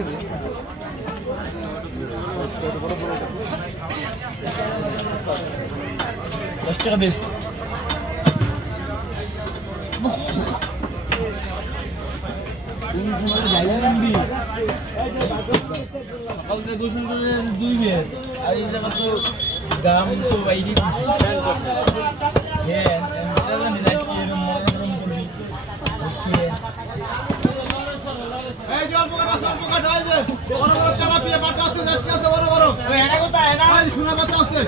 10 টাকা দিন সকালতে গোসল করে 2 বের আর এই জায়গা তো গাম তো বাইরে হ্যাঁ জানি না কি এরকম মনোরম করবি এই যে অল্প কাটা আছে বড় বড় তেলাপিয়া বাটা আছে দেখতে আছে বড় বড় ওই এটা কোথায় না এই সোনা বাচ্চা আছে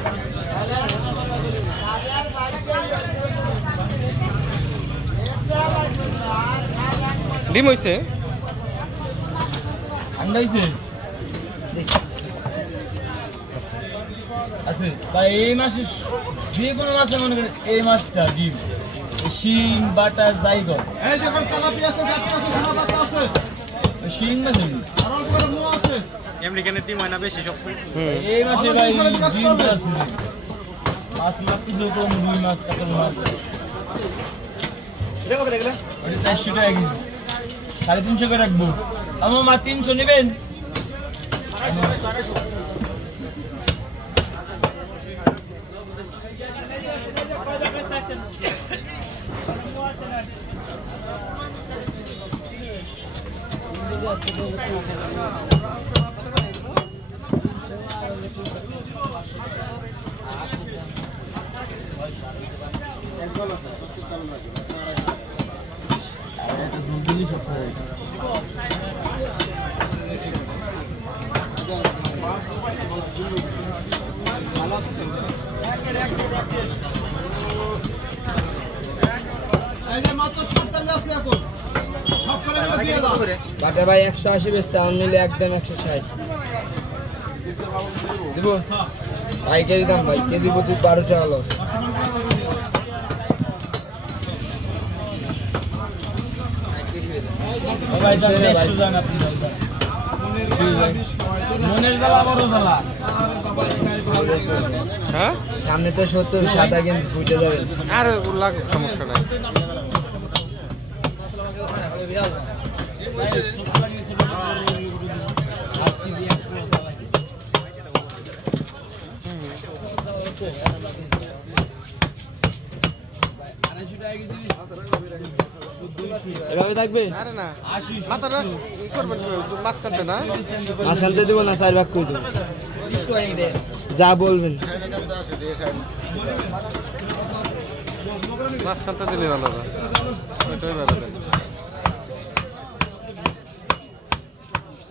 ডিম হইছে আন্ডা হইছে আছে ভাই এই মাসে যে কোনো মাছে মনে করেন এই মাছটা ডিম শিং বাটা যাই গো এই যে বড় তেলাপিয়া আছে দেখতে আছে সোনা বাচ্চা আছে শিং না জানি আর অল্প করে মুয়া আছে আমেরিকানের টিম হয় না বেশি সব এই মাসে ভাই ডিম আছে মাছ মাত্র তো কম 2 মাছ কাতল মাছ দেখো দেখলে ওটা 400 টাকা কেজি 350 করে রাখবো আমার মা 300 নেবেন এই যে মাত্র 47 আছে এখন সব করে মিলে দিয়ে দাও বাটা ভাই 180 বেচছে আম নিলে একদম 160 দিব পাইকারি দাম ভাই কেজি প্রতি 12 টাকা লস ভাই দাম 150 জান আপনি ভাই মনের জ্বালা বড় জ্বালা হ্যাঁ সামনে তো 70 সাদা গেঞ্জি ফুটে যাবে আর লাগ সমস্যা নাই এভাবে থাকবে আরে না মাথাটা ই করবেন মাছ কাটতে না মাছ আনতে দেবো না 4 ভাগ করে দেবো যা বলবেন মাছ কাটতে দিলে ভালো হবে ওইটাই ভালো